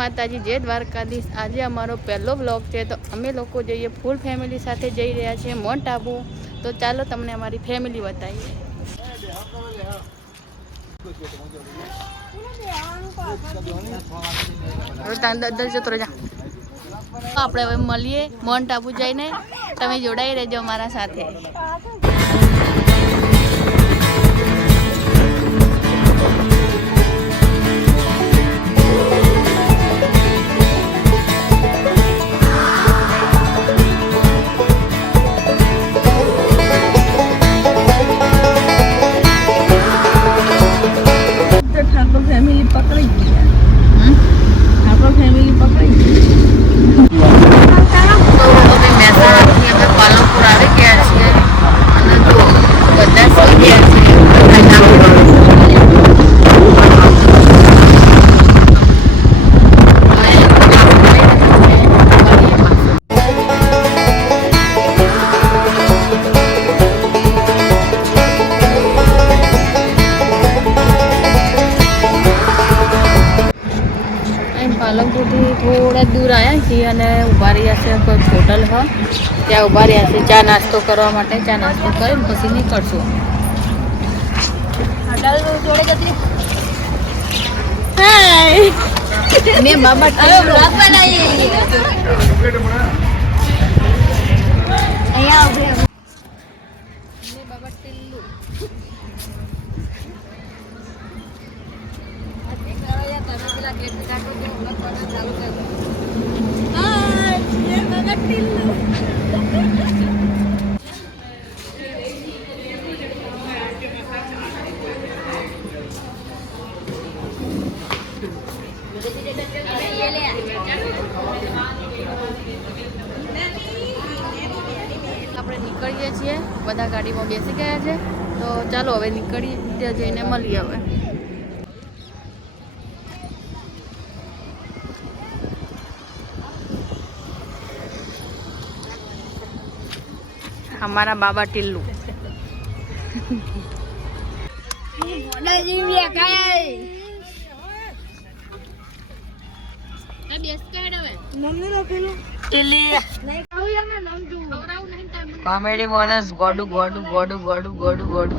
માતાજી જય દ્વારકાધીશ। આજે અમારો પહેલો વ્લોગ છે તો અમે લોકો જઈએ ફૂલ ફેમિલી સાથે જઈ રહ્યા છીએ માઉન્ટ આબુ। તો ચાલો તમને અમારી ફેમિલી બતાવીએ। આપણે હવે મળીએ માઉન્ટ આબુ જઈને। તમે જોડાઈ રહેજો અમારા સાથે। પાલનપુરથી થોડા દૂર આવ્યા છીએ અને ઊભા રહ્યા છે કોઈ હોટલ હ ત્યાં ઊભા રહ્યા છે ચા નાસ્તો કરવા માટે। ચા નાસ્તો કરીને પછી નીકળશું। મેં બાબા આપણે નીકળીએ છીએ। બધા ગાડીમાં બેસી ગયા છે તો ચાલો હવે નીકળીએ ત્યાં જઈને મળીએ। હવે हमारा बाबा टिल्लू कॉमेडी बोनस गोडू गोडू गोडू गोडू गोडू गोडू।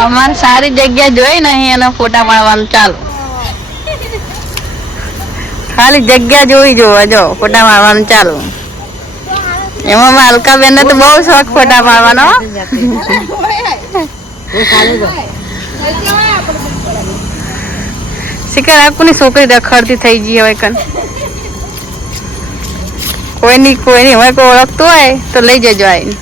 અમારે સારી જગ્યા જોઈ નહીં અને ફોટા પાડવાનું ચાલુ। ખાલી જગ્યા જોઈ જોવા જો ફોટા પાડવાનું ચાલુ। એમાં અલકાબેન ને તો બહુ શોખ ફોટા પાડવાનો। શિકાર આખુની છોકરી રખડતી થઈ ગઈ હવે કન કોઈ નહીં હવે કોઈ ઓળખતું હોય તો લઈ જજો આવીને।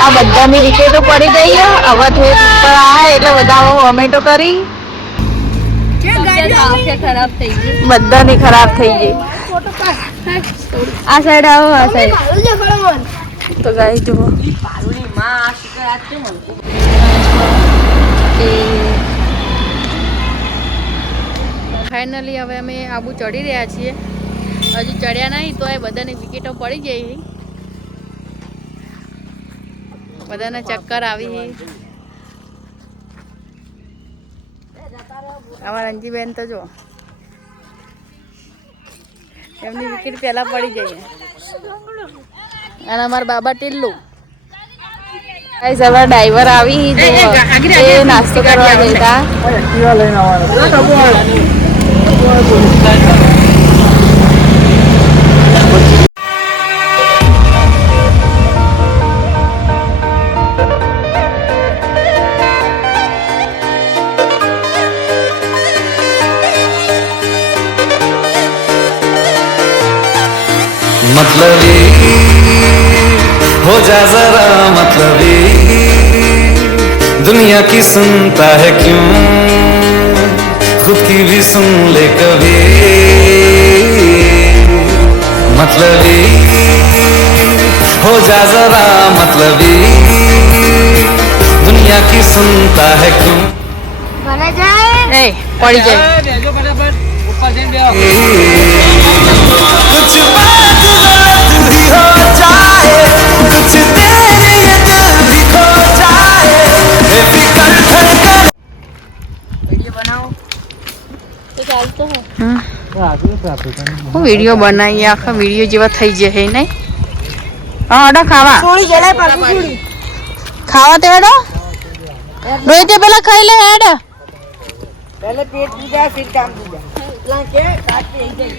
આ બધાની વિકેટો પડી ગઈ હવે થોડી ઉપર આવે એટલે બધા વોમેટો કરી ખરાબ થઈ ગઈ બધાની ખરાબ થઈ ગઈ આ સાઈડ આવો આ સાઈડ તો ગાઈ જુઓ ફાઇનલી હવે અમે આબુ ચડી રહ્યા છીએ હજુ ચડ્યા નહીં તો એ બધાની વિકેટો પડી ગઈ બધાને ચક્કર આવી અમારા રંજીબેન તો જો એમની વિકેટ પહેલા પડી ગઈ અને અમારા બાબા ટીલ્લું ડ્રાઈવર આવી નાસ્તો કરવા જતા मतलबी हो जा जरा मतलबी दुनिया की सुनता है क्यों खुद की भी सुन ले कभी मतलबी हो जा जरा मतलबी दुनिया की सुनता है क्यों પડી જાય कुछ बात गलत भी हो जाए कुछ तेरे ये दिल भी खो जाए बेफिक्र धड़कन વિડીયો બનાવો તો ચાલતો હું વિડીયો બનાવીએ આખા વિડીયો જેવા થઈ જાય નહીં હા અડો ખાવા ખાવા તે અડો રોહિતે પેલા ખાઈ લે હેડ पहले पेट पूजा फिर काम पूजा इतना के काट के ही जाए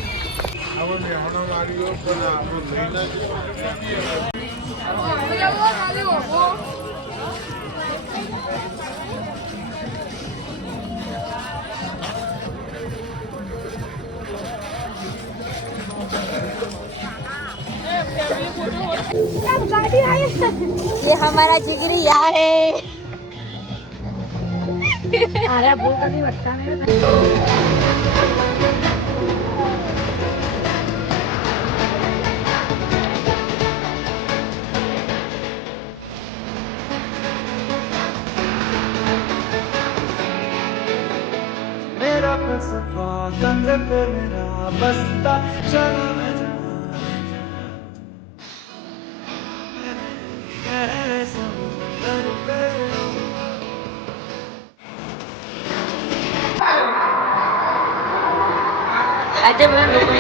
ये हमारा जिगरी यार है अरे वो कभी बच्चा नहीं मेरा फलसफा कंधे पे मेरा बस्ता चला मैं समुंदर पे આજે બધા લોકો